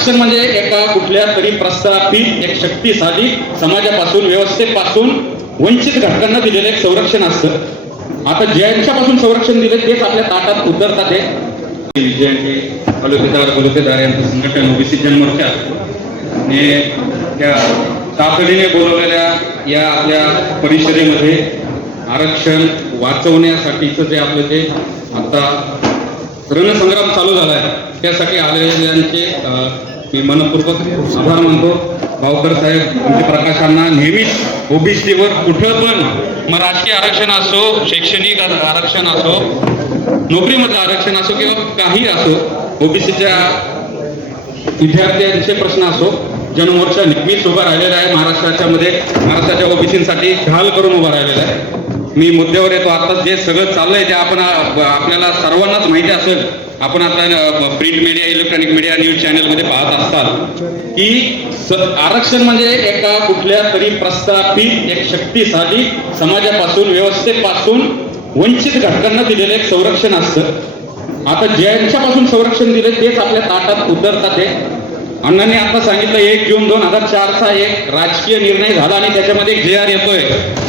आरक्षण म्हणजे एका कुठल्या तरी प्रस्थापित एक शक्तिशाली समाजापासून व्यवस्थेपासून वंचित घटकांना दिलेलं एक संरक्षण असतं. आता ज्यांच्यापासून संरक्षण दिले तेच आपल्या ताटात उतरतात हे. तालुकेदार तालुकेदार यांचं संघटन ओबीसी जनमोर्चा. ने त्या तातडीने बोलवलेल्या या आपल्या परिषदेमध्ये आरक्षण वाचवण्यासाठीचं जे आपलं ते आता रणसंग्राम चालू झाला आहे त्यासाठी आलेल्यांचे मी मनपूर्वक आभार मानतो. भावकर साहेब तुमच्या प्रकाशांना नेहमीच ओबीसीवर कुठं पण मग राजकीय आरक्षण असो शैक्षणिक आरक्षण असो नोकरीमधलं आरक्षण असो किंवा काही असो ओबीसीच्या विद्यार्थ्यांचे प्रश्न असो जनमोर्चा नेहमीच उभा राहिलेला आहे. महाराष्ट्राच्या मध्ये महाराष्ट्राच्या ओबीसीसाठी ढाल करून उभा राहिलेला आहे. मी मुद्द्यावर येतो. आता जे सगळं चाललंय ते आपण आपल्याला सर्वांनाच माहिती असेल. आपण आता print media electronic media news चॅनलमध्ये पाहत असतात की स- आरक्षण म्हणजे एका कुठल्या तरी प्रस्थापित एक शक्तीसाठी समाजापासून व्यवस्थेपासून वंचित घटकांना दिलेलं एक संरक्षण असतं. आता ज्यांच्यापासून संरक्षण दिले तेच आपल्या ताटात उतरतात हे. अण्णांनी आता सांगितलं एक जून दोन हजार चारचा एक राजकीय निर्णय झाला आणि त्याच्यामध्ये एक जे आर येतोय.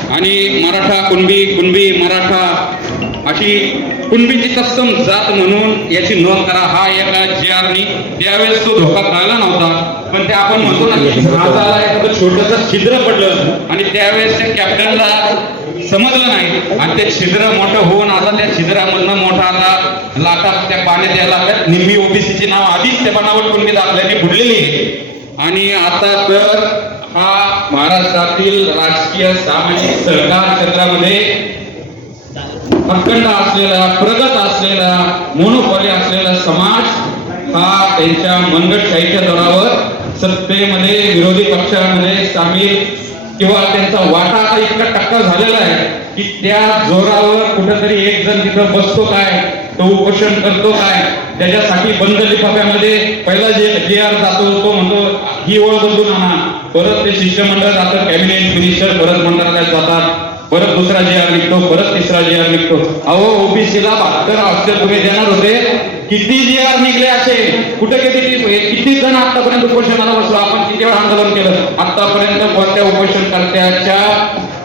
आणि मराठा कुणबी कुणबी मराठा अशी कुणबीची तत्सम जात म्हणून याची नोंद करा. हा एका जे आरनी त्यावेळेस तो धोका कळला नव्हता पण ते आपण म्हणतो ना की जहाजाला एखादं छोटस छिद्र पडलं आणि त्यावेळेस त्या कॅप्टनला समजलं नाही. आणि ते छिद्र मोठं होऊन आता त्या छिद्रामधनं मोठा आता लाटा त्या पाण्यात यायला लागल्यात. निम्मी ओबीसीची नाव आधीच त्या बनावट कुणबी दाखल्याने बुडलेली आहे. आणि आता तर हा महाराष्ट्रातील राजकीय सामाजिक सहकार क्षेत्रामध्ये अखंड असलेला प्रगत असलेला मोनोपॉली असलेला समाज हा त्यांच्या मनगटशाहीच्या दरावर सत्तेमध्ये विरोधी पक्षामध्ये सामील किंवा त्यांचा वाटा आता इतका टक्का झालेला आहे की त्या जोरावर कुठेतरी एक जण तिथं बसतो काय तो उपोषण करतो काय त्याच्यासाठी बंद लिफाफ्यामध्ये पहिला जे जे आर जातो तो म्हणतो ही ओळ बदलून आणा परत ते शिष्टमंडळ जातं कॅबिनेट मिनिस्टर परत मंडळात जातात. परत दुसरा जे आर निघतो परत तिसरा जे आर निघतो. अहो ओबीसीला बहात्तर अक्षर तुम्ही देणार होते. किती जे आर निघले असे? कुठे किती किती जण आतापर्यंत उपोषणाला बसलो? आपण किती वेळा आंदोलन केलं? आतापर्यंत कोणत्या उपोषणकर्त्याच्या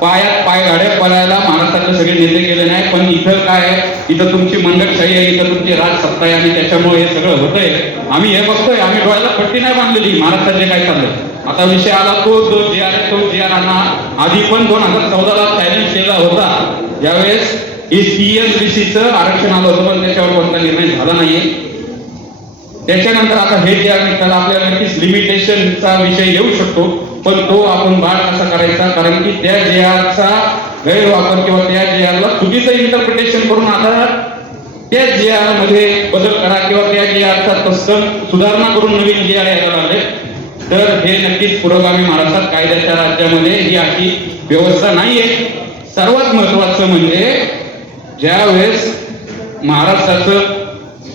पायात पाय गाड्या पडायला महाराष्ट्रातले सगळे नेते गेले नाही पण इथं काय आहे? इथं तुमची मंडळशाही आहे इथं तुमची राजसत्ता आहे आणि त्याच्यामुळे हे सगळं होतंय. आम्ही हे बघतोय आम्ही डोळ्याला पट्टी नाही बांधलेली महाराष्ट्रात जे काय चाललंय. आता विषय आला तो जो जे आहे तो जे आर आधी पण दोन हजार चौदाला चॅलेंज केला होता. ज्यावेळेस चं आरक्षण आलं होतं पण त्याच्यावर कोणता निर्णय झाला नाहीये. त्याच्यानंतर आता हे जे आहे त्याला आपल्याला नक्कीच लिमिटेशनचा विषय येऊ शकतो. पण तो आपण बाळ कसा करायचा? कारण की त्या जेहाचा गैरवापर किंवा त्या जे चुकीचं इंटरप्रिटेशन करून आता त्या जे आरमध्ये बदल करा किंवा त्या जे आरचा सुधारणा करून नवीन जे आर यायला लागले. तर हे नक्कीच पुरोगामी महाराष्ट्रात कायद्याच्या राज्यामध्ये ही अशी व्यवस्था नाहीये. सर्वात महत्वाचं म्हणजे ज्यावेळेस महाराष्ट्राचं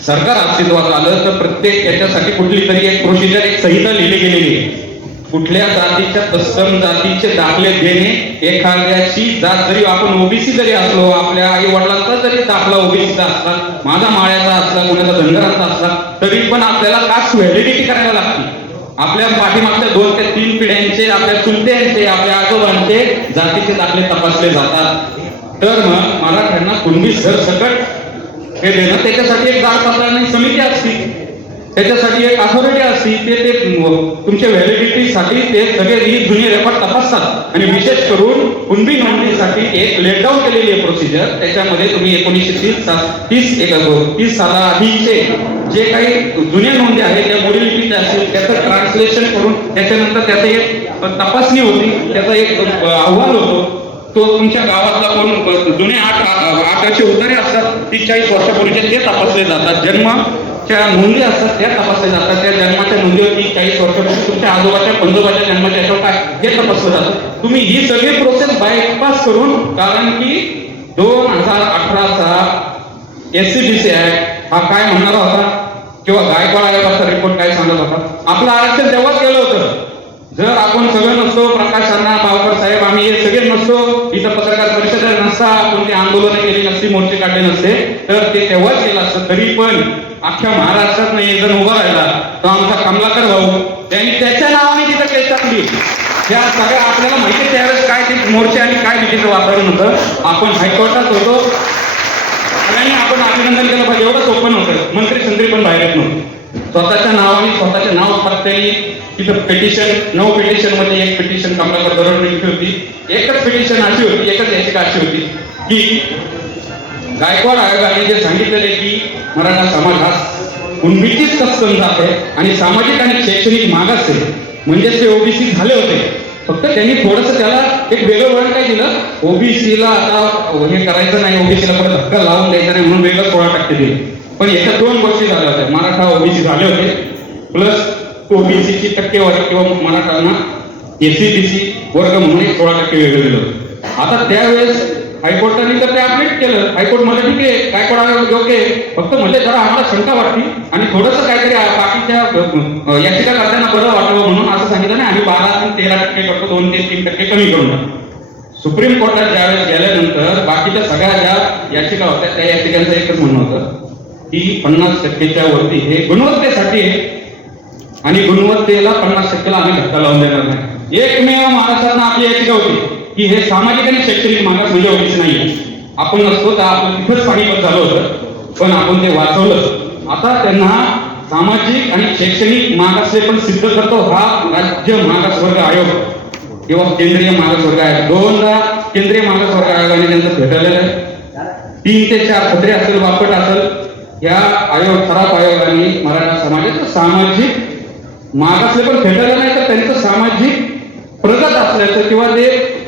सरकार अस्तित्वात आलं तर प्रत्येक याच्यासाठी कुठली तरी एक प्रोसिजर एक संहिता लिहिली गेलेली आहे. कुठल्या जातीच्या तत्सम जातीचे दाखले देणे एखाद्याची जात जरी आपण ओबीसी जरी असलो आपल्या आई वडिलांचा जरी दाखला ओबीसीचा असला माझा माळ्याचा असला कोणाचा धनगराचा असला तरी पण आपल्याला कास्ट व्हॅलिडिटी करायला लागते. आपल्या पाठीमागच्या दोन ते तीन पिढ्यांचे आपल्या चुलत्यांचे आपल्या आजोबांचे जातीचे दाखले तपासले जातात. तर मग मला त्यांना कुणबी सरसकट हे देणं त्याच्यासाठी एक जात समिती असती. त्याच्यासाठी एक अथॉरिटी असती ते ते तुमच्या व्हॅलिडिटीसाठी ते सगळे ही जुने रेकॉर्ड तपासतात. आणि विशेष करून कुणबी नोंदणीसाठी एक लेटडाऊन केलेली आहे प्रोसिजर त्याच्यामध्ये तुम्ही एकोणीसशे तीस सा- तीस एक तीस सालाआधीचे जे काही जुन्या नोंदी आहेत त्या मोडी असतील त्याचं ट्रान्सलेशन करून त्याच्यानंतर त्याचं एक तपासणी होती. त्याचा एक अहवाल होतो. तो तुमच्या गावातला कोण जुने आठ आठ असे उतारे असतात तीस चाळीस वर्षापूर्वीचे ते तपासले जातात. त्या नोंदी असतात त्या तपासल्या जातात. त्या जन्माच्या नोंदीवरती चाळीस वर्षापासून तुमच्या आजोबाच्या पंजोबाच्या जन्माच्या याच्यावर काय हे तपासलं जातं. तुम्ही ही सगळी प्रोसेस बायपास करून कारण की दोन हजार अठराचा सी ऍक्ट हा काय म्हणणारा होता? किंवा गायकवाड आयोगाचा रिपोर्ट काय सांगत होता? आपलं आरक्षण तेव्हाच केलं होतं. जर आपण सगळं नसतो प्रकाश अण्णा बावकर साहेब आम्ही हे सगळे नसतो इथं पत्रकार परिषद नसता कोणती आंदोलन केली नसती मोर्चे काढले नसते तर ते तेव्हाच केलं असतं. तरी पण अख्ख्या महाराष्ट्रात नाही जण उभा राहिला तो आमचा कमलाकर भाऊ त्यांनी त्याच्या नावाने तिथं केस टाकली. त्या सगळ्या आपल्याला माहिती त्यावेळेस काय ते मोर्चे आणि काय भीतीचं वातावरण होतं. आपण हायकोर्टात होतो. सगळ्यांनी आपण अभिनंदन केलं पाहिजे एवढं सोपं नव्हतं. मंत्री संत्री पण बाहेर येत नव्हते. स्वतःच्या नावाने स्वतःचे नाव पत्त्याने तिथं पिटिशन नऊ पिटिशनमध्ये एक पिटिशन कमलाकर बरोबर लिखली होती. एकच पिटिशन अशी होती एकच याचिका अशी होती की गायकवाड आयोगाने जे सांगितलेले की मराठा समाज हा उन्मितीच कस्तम जात आहे आणि सामाजिक आणि शैक्षणिक मागास आहे. म्हणजेच ते ओबीसी झाले होते. फक्त त्यांनी थोडस त्याला एक वेगळं वळण काय दिलं? ओबीसीला आता हे करायचं नाही ओबीसीला परत धक्का लावून द्यायचा नाही म्हणून वेगळं सोळा टक्के दिले. पण याच्या दोन गोष्टी झाल्या होत्या मराठा ओबीसी झाले होते. प्लस ओबीसीची टक्केवारी किंवा मराठांना एसीबीसी वर्ग म्हणून सोळा टक्के वेगळं दिलं होतं. आता त्यावेळेस हायकोर्टाने तर ते अपडेट केलं. हायकोर्ट म्हणजे ठीक आहे काय कोणाला योग्य आहे? फक्त म्हणजे जरा आम्हाला शंका वाटली आणि थोडंसं काहीतरी बाकीच्या याचिका करताना बरं वाटावं म्हणून असं सांगितलं नाही. आम्ही बारा ते तेरा टक्के करतो दोन ते तीन टक्के कमी करून सुप्रीम कोर्टात ज्यावेळेस गेल्यानंतर बाकीच्या सगळ्या ज्या याचिका होत्या त्या याचिकांचं एकच म्हणणं होतं ही पन्नास टक्केच्या वरती हे गुणवत्तेसाठी आहे. आणि गुणवत्तेला पन्नास टक्केला आम्ही धक्का लावून देणार नाही. एकमेव महाराष्ट्रांना आपली याचिका होती की हे सामाजिक आणि शैक्षणिक मागास म्हणजे होतीच नाही आपण नसतो तर आपण तिथंच पाणीपत झालं होतं पण आपण ते वाचवलं. आता त्यांना सामाजिक आणि शैक्षणिक मागासले पण सिद्ध करतो हा राज्य मागासवर्ग आयोग किंवा केंद्रीय मागासवर्ग आयोग. दोनदा केंद्रीय मागासवर्ग आयोगाने त्यांचं भेटलेलं आहे. तीन ते चार पत्रे असेल वापट असेल या आयोग खराब आयोगाने मराठा समाजाचं सामाजिक मागासले पण फेटायला नाही तर त्यांचं सामाजिक प्रगत असल्याचं किंवा ते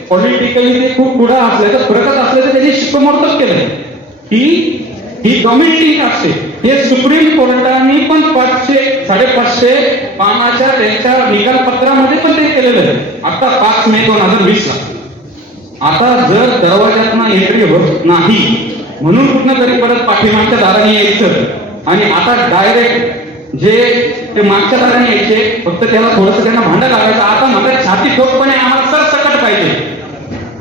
पॉलिटिकली ते खूप पुढं असल्याचं प्रगत असल्याचं त्यांनी शिकमोर्तब केलंय. ही ही कमिटी असते. हे सुप्रीम कोर्टाने पण पाचशे साडेपाचशे पानाच्या त्यांच्या निकाल पत्रामध्ये पण ते केलेलं आहे. आता पाच मे दोन हजार वीस ला आता जर दरवाज्यातनं एंट्री होत नाही म्हणून कुठनं तरी परत पाठीमागच्या दाराने यायचं. आणि आता डायरेक्ट जे ते मागच्या दाराने यायचे फक्त त्याला थोडस त्यांना भांडं लागायचं आता मला छाती ठोकपणे आम्हाला सरसकट पाहिजे.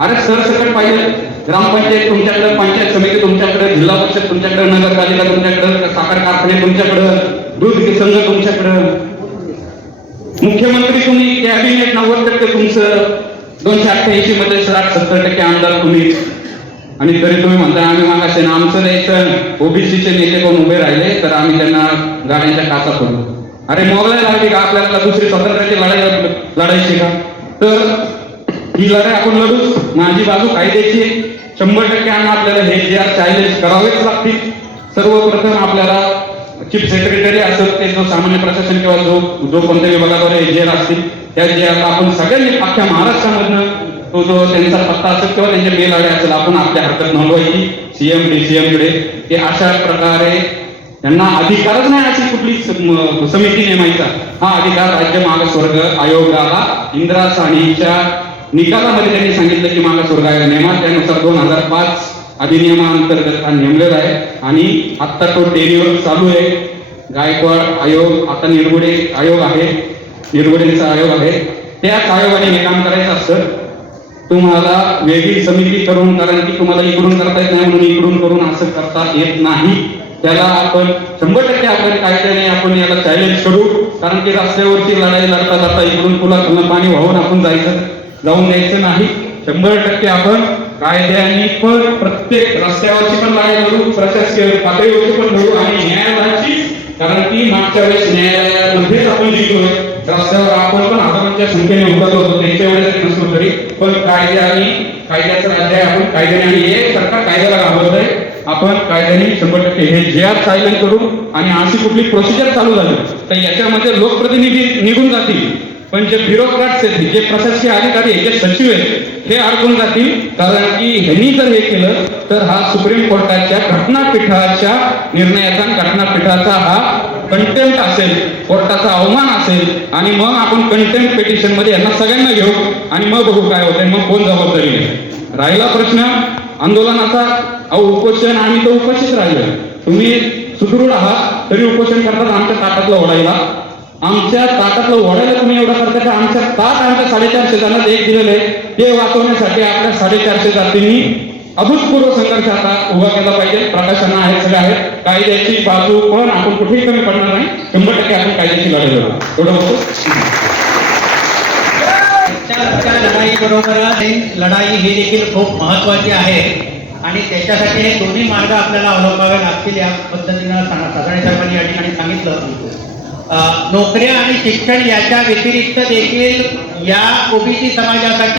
अरे सरसकट पाहिजे. ग्रामपंचायत तुमच्याकडे पंचायत समिती तुमच्याकडे जिल्हा परिषद तुमच्याकडे नगरपालिका तुमच्याकडे साखर कारखाने तुमच्याकडे दूध संघ तुमच्याकडे. मुख्यमंत्री तुम्ही कॅबिनेट नव्वद टक्के तुमचं. दोनशे अठ्ठ्याऐंशी मध्ये साठ सत्तर टक्के आमदार तुम्ही. आणि तरी तुम्ही म्हणता आम्ही मागासे ना आमचं द्यायचं ओबीसीचे नेते कोण उभे राहिले तर आम्ही त्यांना गाड्यांच्या काचा करू अरे मोबाईल लागली का? आपल्याला दुसरी स्वातंत्र्याची लढाई लढायची का? तर ही लढाई आपण लढूच. माझी बाजू कायद्याची शंभर टक्के आणि आपल्याला हे जे चॅलेंज करावेच लागतील. सर्वप्रथम आपल्याला चीफ सेक्रेटरी असत ते जो सामान्य प्रशासन किंवा जो जो कोणत्या विभागाद्वारे जे असतील त्या जे आता आपण सगळ्यांनी अख्ख्या महाराष्ट्रामधनं तो जो त्यांचा पत्ता असेल किंवा त्यांचे मेल आले असेल आपण आपल्या हरकत नोंदवायची सीएम डीसीएमकडे. ते अशा प्रकारे त्यांना अधिकारच नाही अशी कुठली समिती नेमायचा. हा अधिकार राज्य मागासवर्ग आयोगाला इंदिरा साणीच्या निकालामध्ये त्यांनी सांगितलं की मागासवर्ग आयोग नेमा त्यानुसार दोन हजार पाच अधिनियमाअंतर्गत हा नेमलेला आहे. आणि आत्ता तो डेरीवर चालू आहे. गायकवाड आयोग आता निरगुडे आयोग आहे. निरगुडेंचा आयोग आहे. त्याच आयोगाने हे काम करायचं असतं. तुम्हाला वेगळी समिती करून कारण की तुम्हाला इकडून करता येत नाही म्हणून इकडून करून असं करता येत नाही. त्याला आपण शंभर टक्के आपण कायद्याने आपण याला चॅलेंज करू. कारण की रस्त्यावरची लढाई लढता लढता इकडून पुला पाणी वाहून आपण जायचं जाऊन द्यायचं नाही. शंभर टक्के आपण कायद्याने पण प्रत्येक रस्त्यावरची पण लढाई लढू प्रशासकीय पातळीवरची पण लढू आणि न्यायालयाची कारण की मागच्या वेळेस न्यायालयामध्येच आपण जिंकलोय. रस्त्यावर आपण पण हजारांच्या संख्येने उतरलो होतो. त्यांच्या वेळेस नसलो तरी. पण कायदे कायद्याचं राज्य आहे आपण कायद्याने आणि एक सरकार कायद्याला घाबरत आहे आपण कायद्याने शंभर टक्के हे जे आर सायलेंट करू आणि अशी कुठली प्रोसिजर चालू झाली तर याच्यामध्ये लोकप्रतिनिधी निघून जातील. पण जे ब्युरोक्रॅट्स आहेत जे प्रशासकीय अधिकारी आहेत जे सचिव आहेत हे अडकून जातील. कारण की ह्यांनी जर हे केलं तर हा सुप्रीम कोर्टाच्या घटनापीठाच्या निर्णयाचा घटनापीठाचा हा कंटेम्प्ट असेल कोर्टाचा अवमान असेल आणि मग आपण कंटेम्प्ट पिटिशनमध्ये यांना सगळ्यांना घेऊ आणि मग बघू काय होतंय मग कोण जबाबदारी घेईल. राहिला प्रश्न आंदोलनाचा अहो उपोषण आम्ही तर उपस्थित राहिलो. तुम्ही सुदृढ आहात तरी उपोषण करतात आमच्या ताटातला ओढायला. आमच्या ताटातलं वडायला तुम्ही एवढं करता का? आमच्या ताट आमच्या साडेचारशे जणांना एक दिलेलं आहे. ते वाचवण्यासाठी आपल्या साडेचारशे जातींनी अभूतपूर्व संघर्ष आता उभा केला पाहिजे. प्रकाशना आहेत सगळे आहेत. कायद्याची बाजू पण आपण कुठेही कमी पडणार नाही. शंभर टक्के आपण कायद्याची लढाई लढू एवढं होतो? लढाई बरोबर लढाई ही देखील खूप महत्वाची आहे. आणि त्याच्यासाठी हे दोन्ही मार्ग आपल्याला अवलंबावे लागतील या पद्धतीनं साधारण साहेबांनी या ठिकाणी सांगितलं नोकऱ्या आणि शिक्षण याच्या व्यतिरिक्त देखील या ओबीसी समाजासाठी